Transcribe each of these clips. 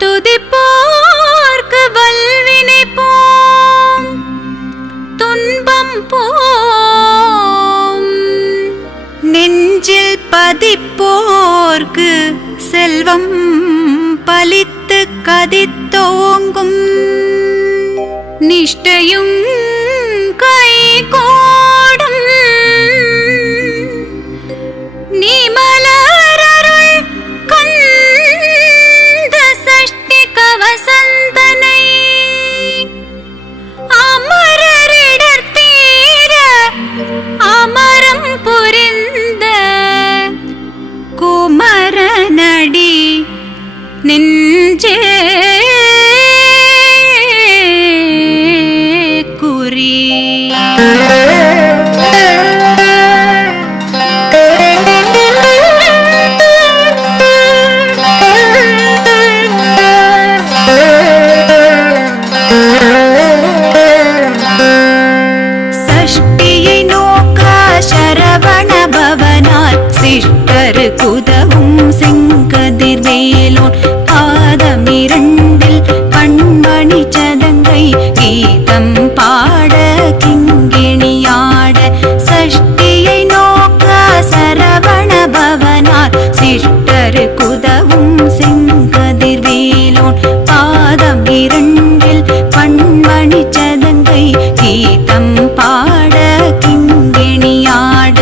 துதிப்போர்க்கு வல்வினை போம் துன்பம் போம், நெஞ்சில் பதிப்போர்க்கு செல்வம் பலித்து கதித்தோங்கும், நிஷ்டையும் கைகூடும் நிமலரருள் கந்த சஷ்டி கவசந்தனை அமரரிடர் தீர அமரம் புரிந்த குமரனடி நெஞ்சே குறி. சஷ்டியை நோக்க சரவண பவனார் சிஷ்டரு குதவும் செங்கதிர் வேலோன் பாதமிரண்டில் பண்மணி சதங்கை கீதம் பாட கிங்கிணியாட. சஷ்டியை நோக்க சரவண பவனார் சிஷ்டரு குதவும் செங்கதிர் வேலோன் பாதமிரண்டில் பண்மணி சதங்கை கீதம் பாட கிங்கிணியாட.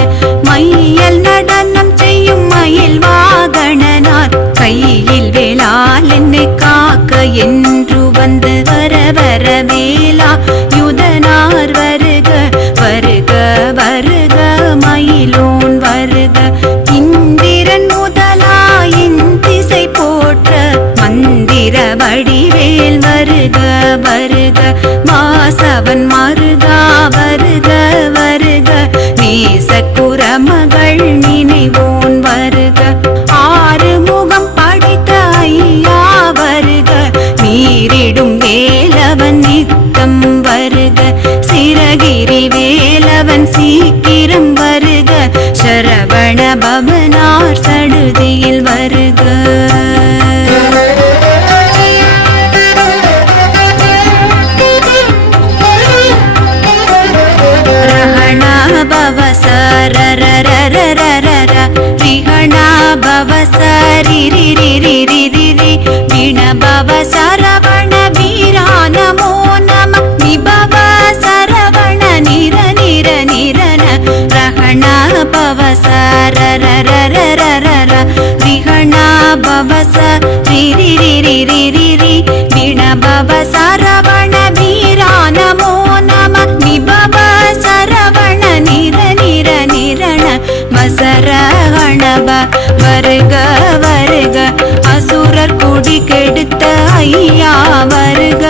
மையல் நடனம் செய்யும் மயில் வாகனனார் கையில் வேளால் என்னை காக்க என்று வந்து வர வர வேலா யுதனார் வருக வருக வருக மயிலோன் வருக. இந்திரன் முதலாயின் திசை போற்ற மந்திர வடிவேல் வருக வருக. மாசவன் மருகா வருக வருக, நேசக்குரமகள் நினைவோன் வருக. ஆறு முகம் படைத்த ஐயா வருக, நீரிடும் வேலவன் நித்தம் வருக. சிரகிரி வேலவன் சீக்கிரம் வருக, சரவண பவனார் சடுதியில் வருக. ரிஹணா பவ சரிரிரிரிரிரி விண பவ சரவண வீரா நமோ நம நிபவ சரவண நிர நிர நிரன ரஹணா பவ சரரரரரர ரிஹணா பவ சரிரிரிரிரிரி விண பவ சரவண வீரா நமோ நம நிபவ சரவண நிர நிர நிரண மசரகணப வருக வருக. அசுரர் குடி கெடுத்த ஐயா வருக,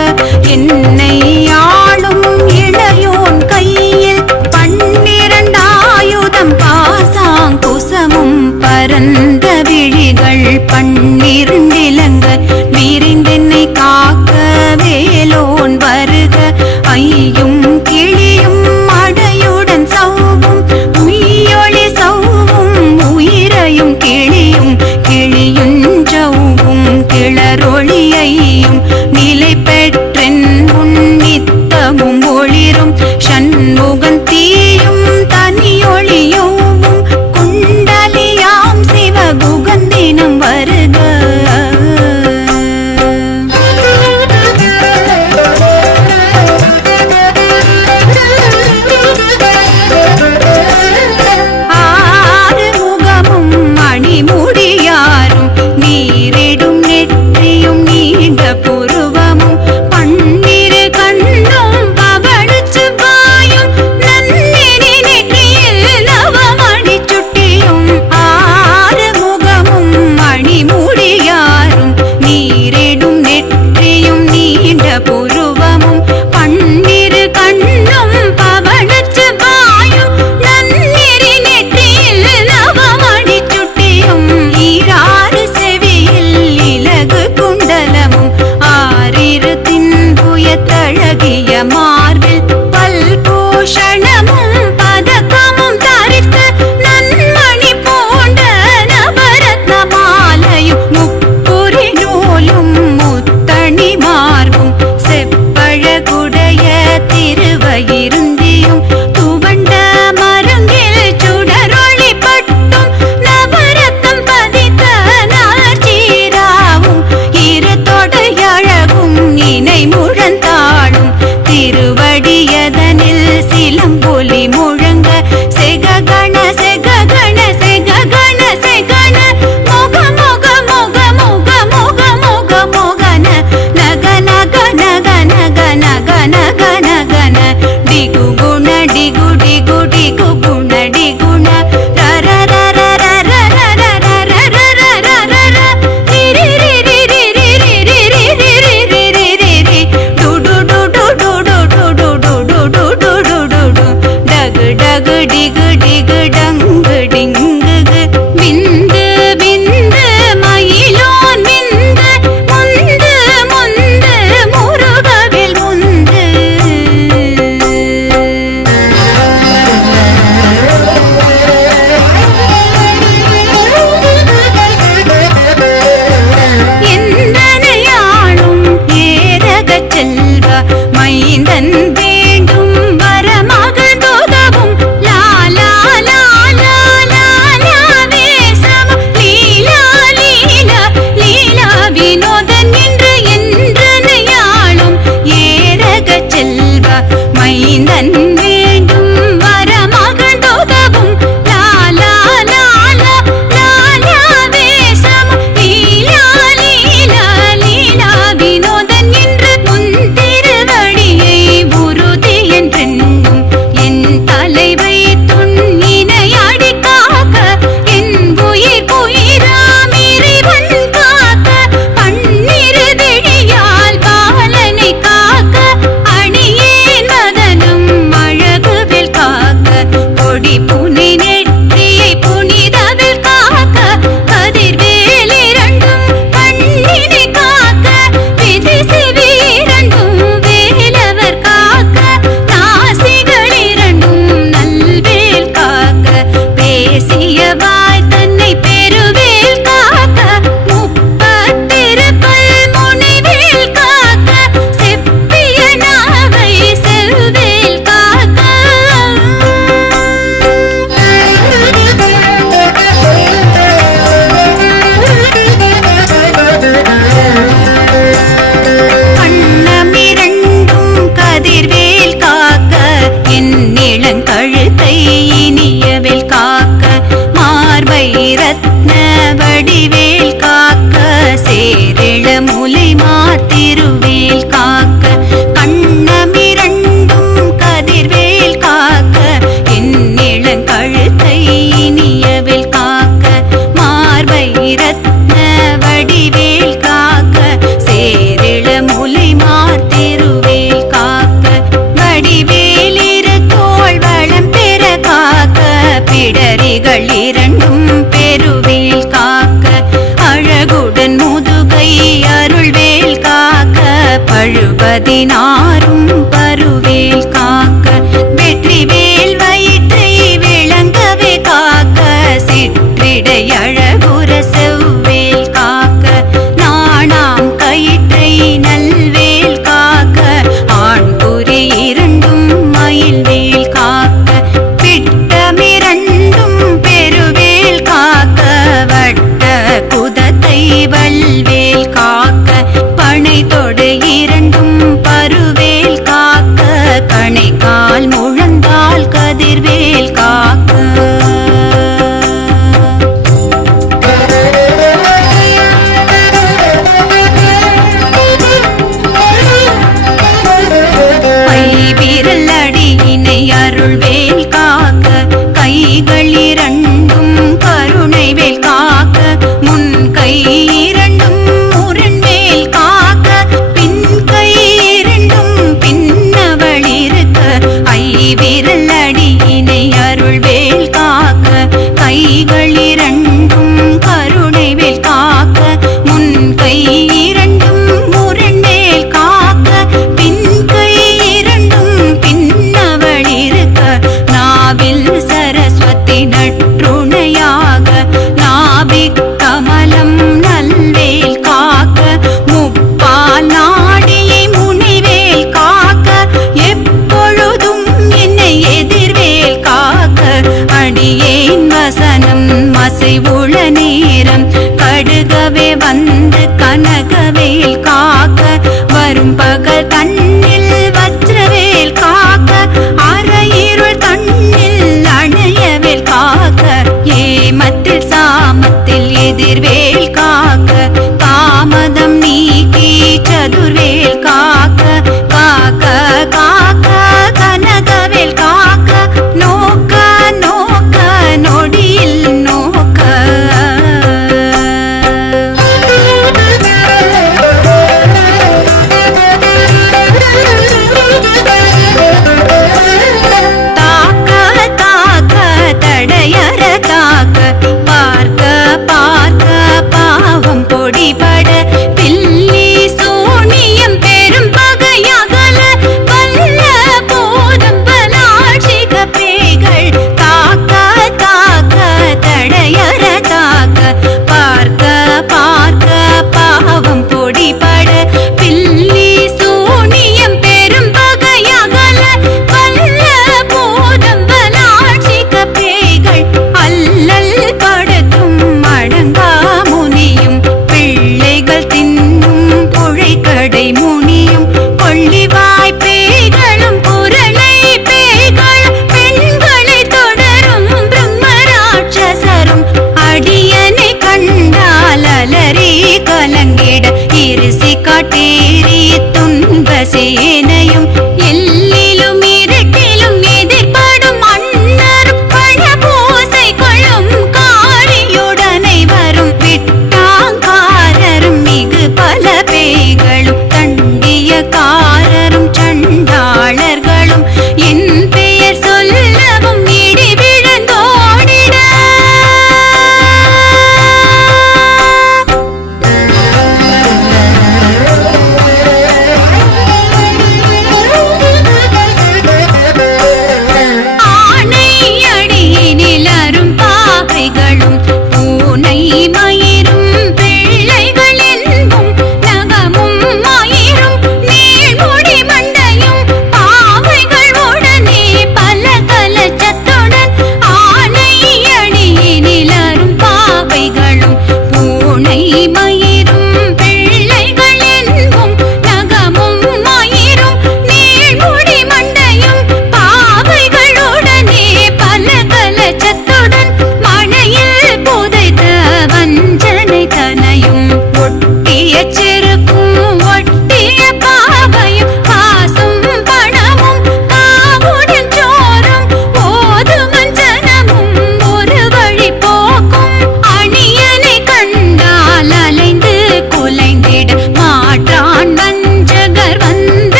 என்னை ஆளும் இளையோன் கையில் 12 ஆயுதம் பாசாங்குசமும் பரந்த விழிகள் 12 இலங்க விரிந்தென்னை காக்க வேலோன் வருக. ஐயும் கிளியும் அடையுடன் சௌவும் உயிரொளி சௌவும் உயிரையும் கிளியும் கிளியுஞ்சௌவும் கிளரொளியையும் நிலை பெற்றென் உன்னித்தமும் ஒளிரும் சண்முகன் தீயும் தனியொளியோவும் குண்டலியாம் சிவகுகந்தினம் வருக ரத்ன வடிவேல் காக்க, சேரிள முலை மாத்திருவேல் காக்க, கண்ணமிரண்டும் கதிர்வேல் காக்க, என் இளங்கழுத்தை இனியவேல் காக்க, மார்பை ரத்ன வடிவேல் காக்க, சேரிள முலை மாத்திருவேல் காக்க, வடிவேலிரு தோள் வளம் பெற காக்க, பிடரிகள் இரண்டும் பெருவேல் காக்க, அழகுடன் முதுகை அருள்வேல் காக்க, பழுபதினாரும் பருவேல் காக்க, வெற்றிவேல் வயிற்றை விளங்கவே காக்க, சிற்றிடை அழகுற செவ்வேல் காக்க, நாணாம் கயிற்றை நல்வேல் காக்க, ஆண்குறி இரண்டும் மயில்வேல் காக்க, பிட்டமிரண்டும் பெருவேல் காக்க, வட்ட குதத்தை வல்வேல் காக்க, பனை தொடு இரண்டும் பருவேல் காக்க, கணைக்கால் முழந்தால் கதிர்வேல் காக்க. கைவிரல் அடியினை அருள்வேல் காக்க, கைகள் இரண்டும் கருணைவேல் காக்க, முன் கை இரண்டும் முரண்வேல் காக்க, பின் கை இரண்டும் பின்னவள் இருக்க, ஐவிரல் அடியினை அருள்வேல் காக்க, கைகள் இரண்டும் கருணைவேல் காக்க, முன் கை இரண்டும் முரண்வேல் காக்க, பின் கை இரண்டும் பின்னவள் இருக்க, நாவில் சரஸ்வதி நற்றுணையாக, நாபிக் கமலம் நல்வேல் காக்க, முப்பால் நாடியை முனிவேல் காக்க, எப்பொழுதும் என்னை எதிர்வேல் காக்க, அடியேன் வசனம் மசைவுள நேரம் கடுகவே வந்து கனகவேல் காக்க, வரும் பகல் தன்னில் வஜ்ரவேல் காக்க, அரையிருள் தன்னில் அணையவேல் காக்க, ஏமத்தில் சாமத்தில் எதிர்வேல் காக்க, காமதம் நீக்கி சதுர்வேல் காக்க, காக்க காக்க கனகவேல் காக்க, நோக்க நோக்க நொடியில் நோக்க. தாக்க தாக்க தடையற தாக்க, பார்க்க பார்க்க பாவம் பொடிபட, பில்லி சூனியம் பெரும் பகையகல, வல்ல போதும் பலாட்சிக பேய்கள் தாக்க தாக்க தடையற தாக்க, பார்க்க பார்க்க பாவம் பொடிபட, பில்லி சூனியம் பெரும் பகையகல, வல்ல போதும் பலாட்சிக பேய்கள், அல்லல் படுத்தும் அடங்கா முனியும், பிள்ளைகள் தின்னும் புழைக்கடை முனியும், கொள்ளிவாய் பேய்களும் குரலை பேய்களும், பெண்களை தொடரும் பிரம்மராட்சசரும், அடியனை கண்டால் அலறி கலங்கிட, இருசி காட்டேறி துன்ப சேனையும், எல்லிலும் இருட்டிலும் எதிர்படும் அன்னரும், பழ பூசை கொள்ளும் காரியுடனை வரும் விட்டாங்காரரும், மிகு பல பேய்களும், தண்டியக்காரரும் சண்டாளர்களும், என் பெயர் சொல்லவும் இடி விழுந்தோடிட. ஆனை அடியினில் அரும் பாகைகளும், பூனை மயிரும் பிள்ளைகள் என்பும், நகமும் மயிரும் நீள்முடி மண்டையும், பாவைகள் உடனே பல கலச்சத்துடன், ஆனை அடியினில் அரும் பாவைகளும், பூனை மயிரும் பிள்ளைகள் என்பும், நகமும் மயிரும் நீள்முடி மண்டையும், பாவைகள் உடனே பல கலச்சத்துடன், மணையில் புதை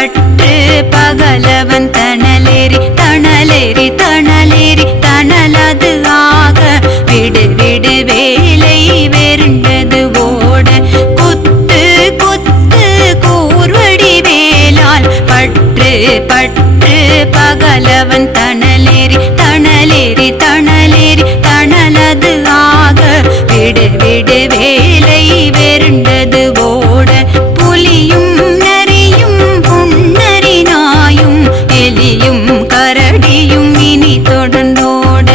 பற்று பகலவன் தணலேறி தணலேறி தணலேறி தணலது ஆக விடு விடு வேலை வெருண்டது ஓட குத்து குத்து கூர்வடி வேலால் பற்று பற்று பகலவன் தணலேறி தணலேறி தணலேறி தணலது ஆக விடு விடு வேலை வெருண்டது ஓட புலியும் நரியும் புன்னரி நாயும் எலியும் கரடியும் இனி தொடர்ந்தோட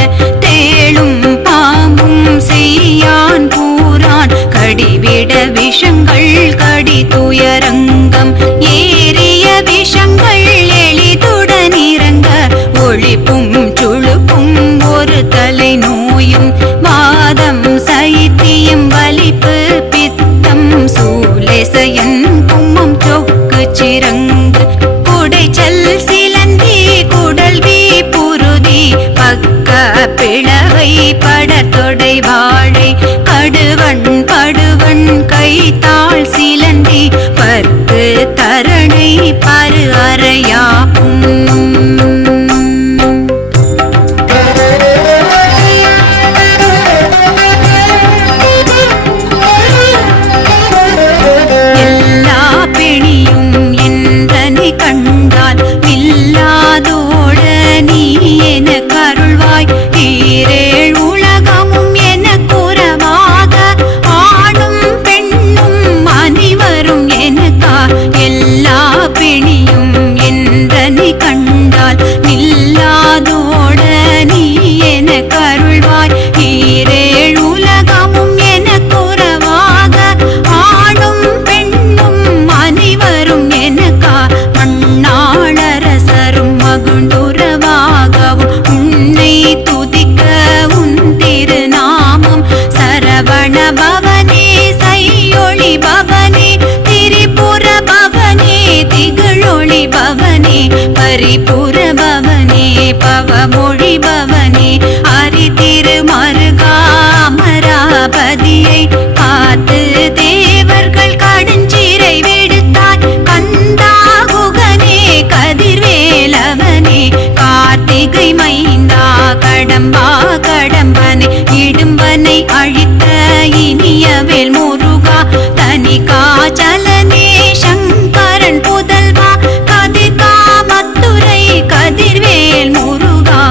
தேளும் பாம்பும் செய்யான் பூரான் கடிவிட விஷங்கள் கடி துயரங்கம் ஏறிய விஷங்கள் எளிதுடன் இறங்க ஒளிப்பும் சுழுப்பும் ஒரு தலை நோயும் வாதம் சைத்தியம் வலிப்பு பித்தம் சூலேசயன் கும்மம் சொக்கு சிறங்கு குடைச்சல் சிலந்தி குடல்வி புருதி பக்க பிளவை படத்தொடை வாழை கடுவன் படுவன் கைத்தாள் சிலந்தி பற்கு தரணை பரு அறையாப்பும் கண்டால் இல்லாதோட நீ என கருள்வாய் ஈரேழ் உலகமும் என குறவாக ஆணும் பெண்ணும் அனைவரும் எனக்கா எல்லா பிணியும் என்றனை கண்டால் இல்லாதோட நீ என கருள்வாய் ஈரேழ் உலகமும் என குறவாக ஆணும் பெண்ணும் அனைவரும் எனக்கா நாளரசரும் மகுண்டுறவாகவும் உன்னை துதிக்க உன் திருநாமம் சரவண பவனே சையொளி பவனே திரிபுர பவனே திகழொளி பவனே பரிபுர பவனே பவமொழி பவனே அரி திருமருகா அமராபதியை காத்து தேவர்கள் கடுஞ்சிறை விடுத்தாய் கந்தா கதிர்வேலவனே கார்த்திகை மைந்தா கடம்பா கடம்பனை இடும்பனை அழித்த இனியவேல் முருகா தனி காச்சலனே சங்கரன் புதல்வா கதிர்கா மத்துரை கதிர்வேல் முருகா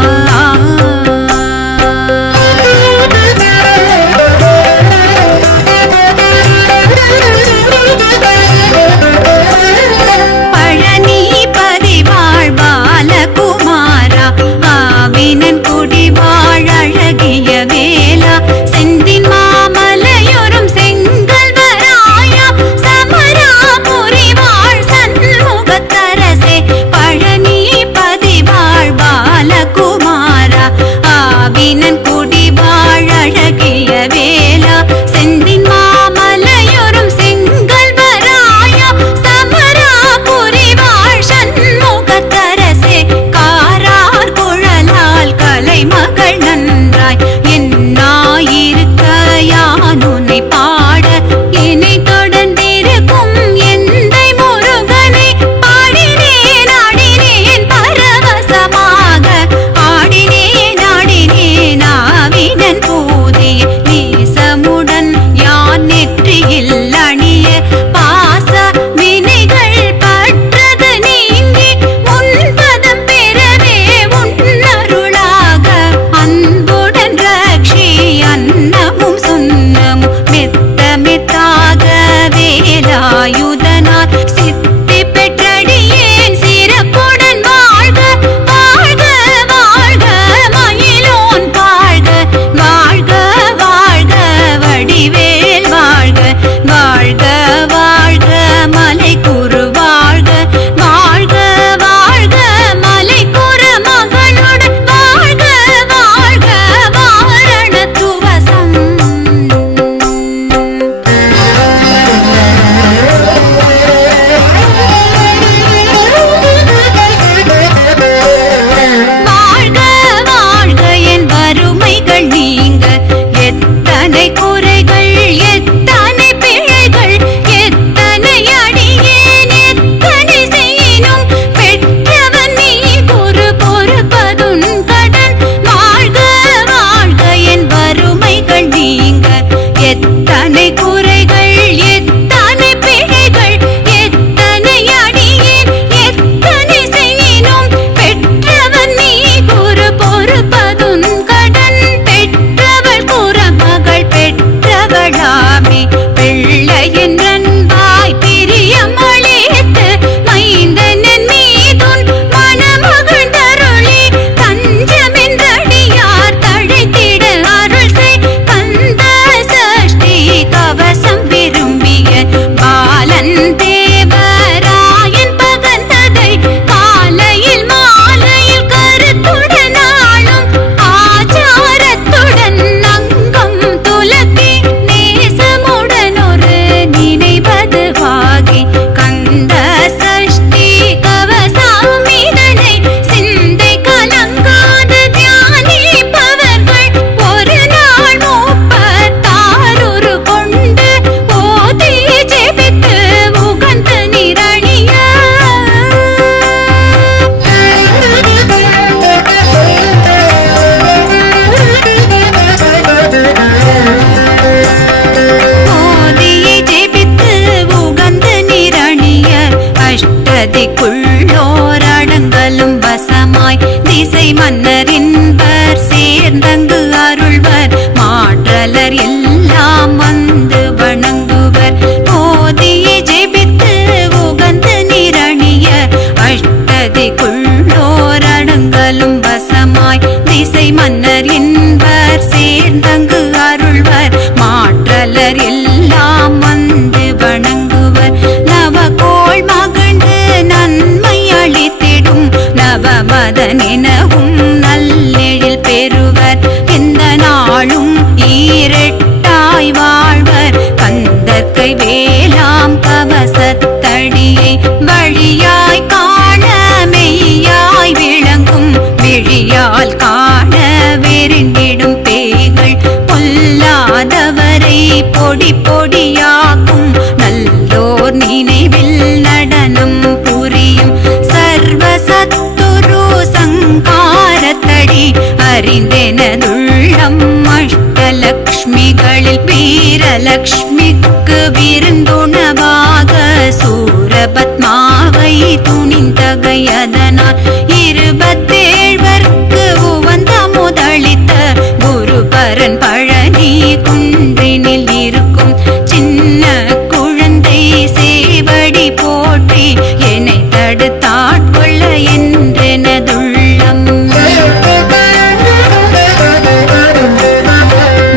எனவும் நல்லெழில் பெறுவர். எந்த நாளும் ஈரெட்டாய் வாழ்வர். கந்தற்கை வேலாம் கவசத்தடியை வழியாய் காண மெய்யாய் விளங்கும். விழியால் காண வெறிண்டிடும் பேய்கள் பொல்லாதவரை பொடி பொடியாக்கும். நல்லோர் நினைவில் நடனம் புரியும். சர்வசத்துரு சங்காரத்தடி அறிந்தெனதுள்ளம். அஷ்டலக்ஷ்மிகளில் வீரலக்ஷ்மிக்கு விருந்துணவாக சூரபத்மாவை துணிந்தகையதனால் 27 உவந்த முதலித்த குருபரன் பழனி குன்றினில் இருக்கும். சின்ன குழந்தை சேவடி போற்றி என்னை தடுத்தாட்கொள்ள என்றெனதுள்ளம்.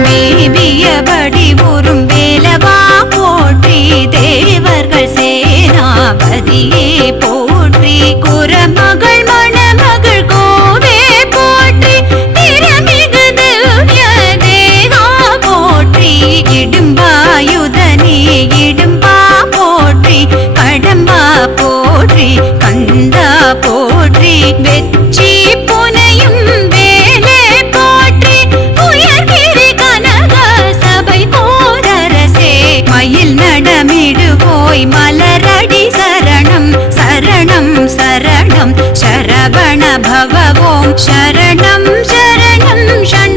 மேவியபடி உறும் வேலவா போற்றி. தேவர்கள் சேனாபதியே போற்றி. குரமகள் மணமகள் கோவே போற்றி. திறமிகு திவ்ய தேகா போற்றி. இடும்பாயுதனே இடும்பா போற்றி. கடம்பா போற்றி. கந்தா போற்றி. வெற்றி புனையும் வேலே போற்றி. உயர்கிரி கனக சபை போரரசே மயில் நடமிடுவோய் மலரடி சரணம் சரணம் சரணம். சரவண பவ ஓம் சரணம் சரணம் ஷண்